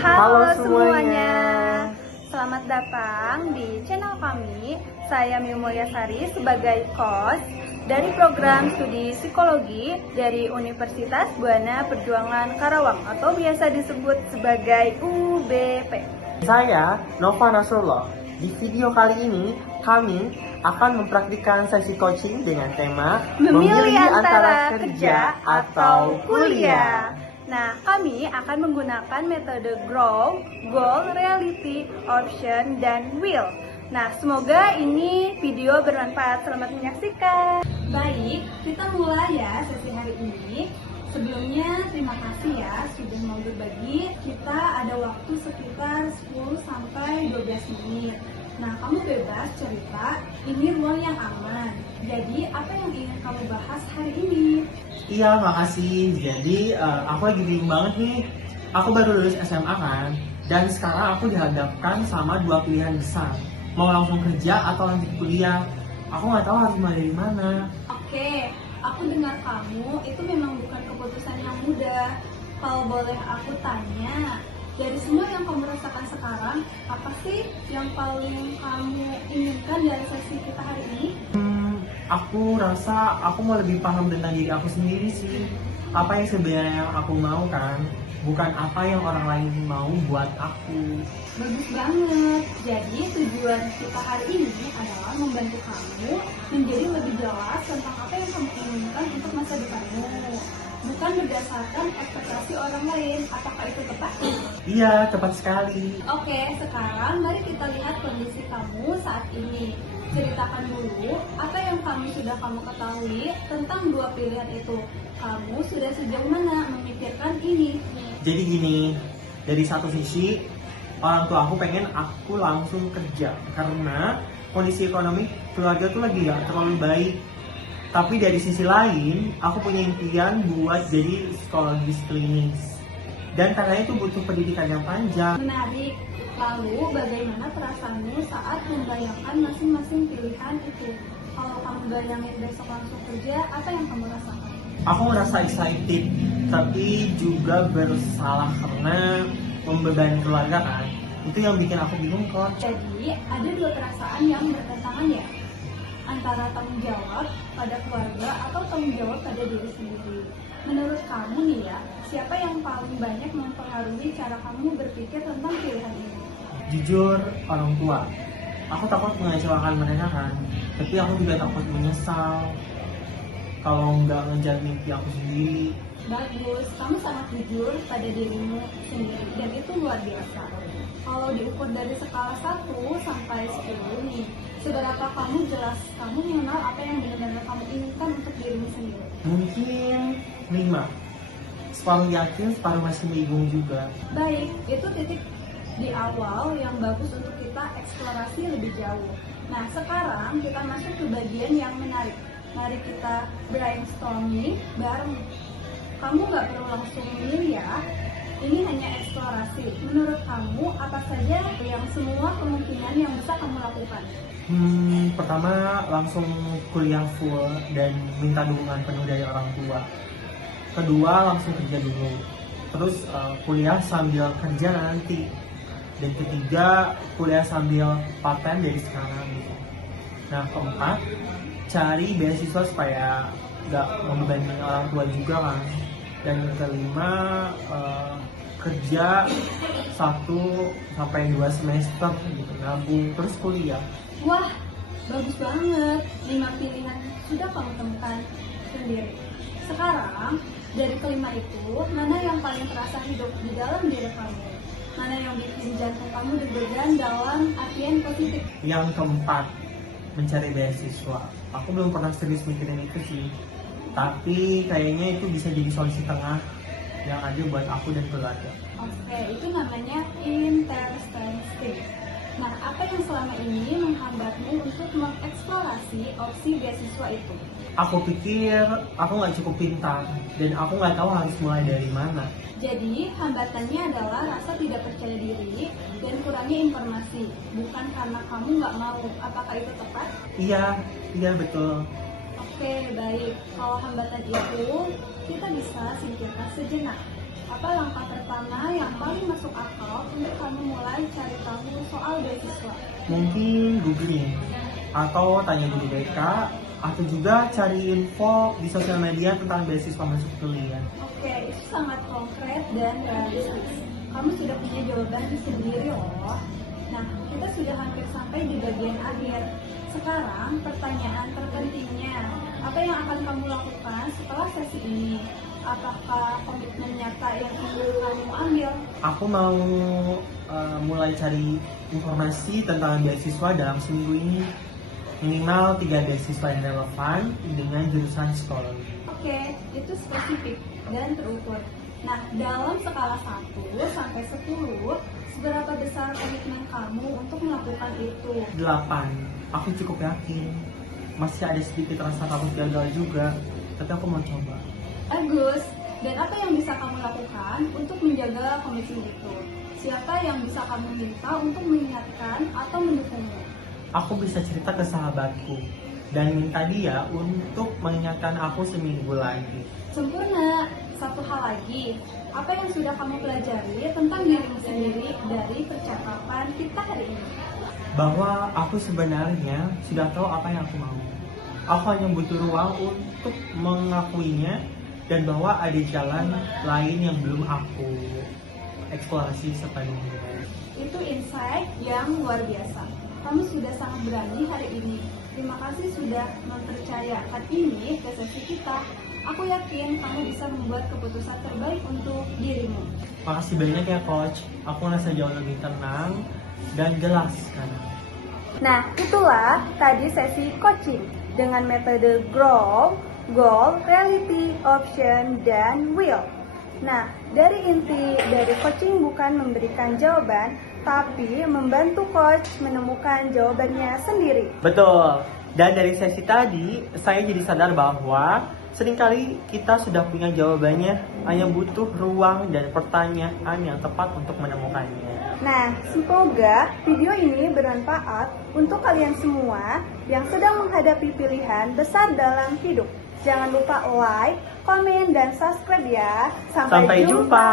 Halo semuanya. Selamat datang di channel kami. Saya Miu Mulyasari sebagai host dari program studi psikologi dari Universitas Buana Perjuangan Karawang atau biasa disebut sebagai UBP. Saya Nova Nasrullah. Di video kali ini kami akan mempraktikkan sesi coaching dengan tema Memilih antara kerja atau kuliah. Nah, kami akan menggunakan metode GROW, Goal, Reality, Option, dan Will. Nah, semoga ini video bermanfaat. Selamat menyaksikan. Baik, kita mulai ya sesi hari ini. Sebelumnya, terima kasih ya sudah mau berbagi. Kita ada waktu sekitar 10-12 menit. Nah, kamu bebas cerita, ini ruang yang aman. Jadi, apa yang ingin kamu bahas hari ini? Iya, makasih. Jadi, aku lagi bingung banget nih. Aku baru lulus SMA kan, dan sekarang aku dihadapkan sama dua pilihan besar. Mau langsung kerja atau lanjut kuliah. Aku nggak tahu harus mulai dari mana. Oke, aku dengar kamu itu memang bukan keputusan yang mudah. Kalau boleh aku tanya, dari semua yang kamu rasakan sekarang, apa sih yang paling kamu inginkan dari sesi kita hari ini? Aku rasa aku mau lebih paham tentang diri aku sendiri sih. Apa yang sebenarnya yang aku mau kan, bukan apa yang orang lain mau buat aku. Bagus banget. Jadi tujuan kita hari ini adalah membantu kamu menjadi lebih jelas tentang apa yang kamu inginkan untuk masa depanmu. Bukan berdasarkan ekspektasi orang lain. Apakah itu tepat? Iya, tepat sekali. Oke, sekarang mari kita lihat kondisi kamu saat ini. Ceritakan dulu apa yang sudah kamu ketahui tentang dua pilihan itu. Kamu sudah sejauh mana memikirkan ini? Jadi gini, dari satu sisi orang tua aku pengen aku langsung kerja karena kondisi ekonomi keluarga tuh lagi gak terlalu baik. Tapi dari sisi lain, aku punya impian buat jadi psikologis klinis. Dan karena itu butuh pendidikan yang panjang. Menarik. Lalu bagaimana perasaanmu saat membayangkan masing-masing pilihan itu? Kalau kamu bayangin besok langsung kerja, apa yang kamu rasakan? Aku merasa excited, tapi juga bersalah karena membebani keluarga kan. Itu yang bikin aku bingung kok. Jadi ada dua perasaan yang bertentangan ya? Antara tanggung jawab pada keluarga atau tanggung jawab pada diri sendiri. Menurut kamu nih ya, siapa yang paling banyak mempengaruhi cara kamu berpikir tentang pilihan ini? Jujur, orang tua. Aku takut mengecewakan mereka kan, tapi aku juga takut menyesal kalau nggak ngejar mimpi aku sendiri. Bagus, kamu sangat jujur pada dirimu sendiri dan itu luar biasa. Kalau diukur dari skala 1 sampai 10 nih, seberapa kamu mengenal apa yang benar-benar kamu inginkan untuk dirimu sendiri? Mungkin 5. Separuh yakin, separuh masih bingung juga. Baik, itu titik di awal yang bagus untuk kita eksplorasi lebih jauh. Nah, sekarang kita masuk ke bagian yang menarik. Mari kita brainstorming bareng. Kamu nggak perlu langsung milih ya. Ini hanya eksplorasi. Menurut kamu, apa saja yang semua kemungkinan yang bisa kamu lakukan? Pertama, langsung kuliah full dan minta dukungan penuh dari orang tua. Kedua, langsung kerja dulu. Terus kuliah sambil kerja nanti. Dan ketiga, kuliah sambil part-time dari sekarang gitu. Nah, keempat, cari beasiswa supaya nggak membebani orang tua juga kan. Dan yang kelima, kerja 1-2 semester gitu, nabung, terus kuliah. Wah, bagus banget. 5 pilihan sudah kamu temukan sendiri. Sekarang, dari kelima itu, mana yang paling terasa hidup di dalam diri kamu? Mana yang bikin jantung kamu deg-degan dalam artian positif? Yang keempat, mencari beasiswa. Aku belum pernah serius mikirin itu sih. Tapi kayaknya itu bisa jadi solusi tengah yang ada buat aku dan keluarga. Oke, itu namanya interestensif. Nah, apa yang selama ini menghambatmu untuk mengeksplorasi opsi beasiswa itu? Aku pikir aku nggak cukup pintar dan aku nggak tahu harus mulai dari mana. Jadi, hambatannya adalah rasa tidak percaya diri dan kurangnya informasi, bukan karena kamu nggak mau. Apakah itu tepat? Iya betul. Oke, baik. Kalau hambatan itu, kita bisa singkirkan sejenak. apa langkah pertama yang paling masuk akal untuk kamu mulai cari tahu soal beasiswa? Mungkin googling atau tanya guru BK atau juga cari info di sosial media tentang beasiswa masuk kuliah. Oke, itu sangat konkret dan realistis. Kamu sudah punya jawaban sendiri loh. Nah, kita sudah hampir sampai di bagian akhir. Sekarang pertanyaan terpentingnya, apa yang akan kamu lakukan setelah sesi ini? Apakah komitmen nyata yang ingin kamu ambil? Aku mau mulai cari informasi tentang beasiswa dalam seminggu ini. Minimal 3 beasiswa yang relevan dengan jurusan sekolah. Oke, itu spesifik dan terukur. Nah, dalam skala 1 sampai 10, seberapa besar komitmen kamu untuk melakukan itu? 8. Aku cukup yakin. Masih ada sedikit rasa takut gagal juga, tapi aku mau coba. Bagus. Dan apa yang bisa kamu lakukan untuk menjaga komitmen itu? Siapa yang bisa kamu minta untuk mengingatkan atau mendukungmu? Aku bisa cerita ke sahabatku dan minta dia untuk mengingatkan aku seminggu lagi. Sempurna. Satu hal lagi, apa yang sudah kamu pelajari tentang dirimu sendiri dari percakapan kita hari ini? Bahwa aku sebenarnya sudah tahu apa yang aku mau. Aku hanya butuh ruang untuk mengakuinya dan bahwa ada jalan lain yang belum aku eksplorasi sepenuhnya. Itu insight yang luar biasa. Kamu sudah sangat berani hari ini. Terima kasih sudah mempercayakan ini ke sesi kita. Aku yakin kamu bisa membuat keputusan terbaik untuk dirimu. Makasih banyak ya coach. Aku merasa jauh lebih tenang dan jelas sekarang. Nah, itulah tadi sesi coaching dengan metode GROW, Goal, Reality, Option, dan Will. Nah, dari inti dari coaching bukan memberikan jawaban, tapi membantu coach menemukan jawabannya sendiri. Betul. Dan dari sesi tadi, saya jadi sadar bahwa seringkali kita sudah punya jawabannya, hanya butuh ruang dan pertanyaan yang tepat untuk menemukannya. Nah, semoga video ini bermanfaat untuk kalian semua yang sedang menghadapi pilihan besar dalam hidup. Jangan lupa like, komen, dan subscribe ya. Sampai jumpa.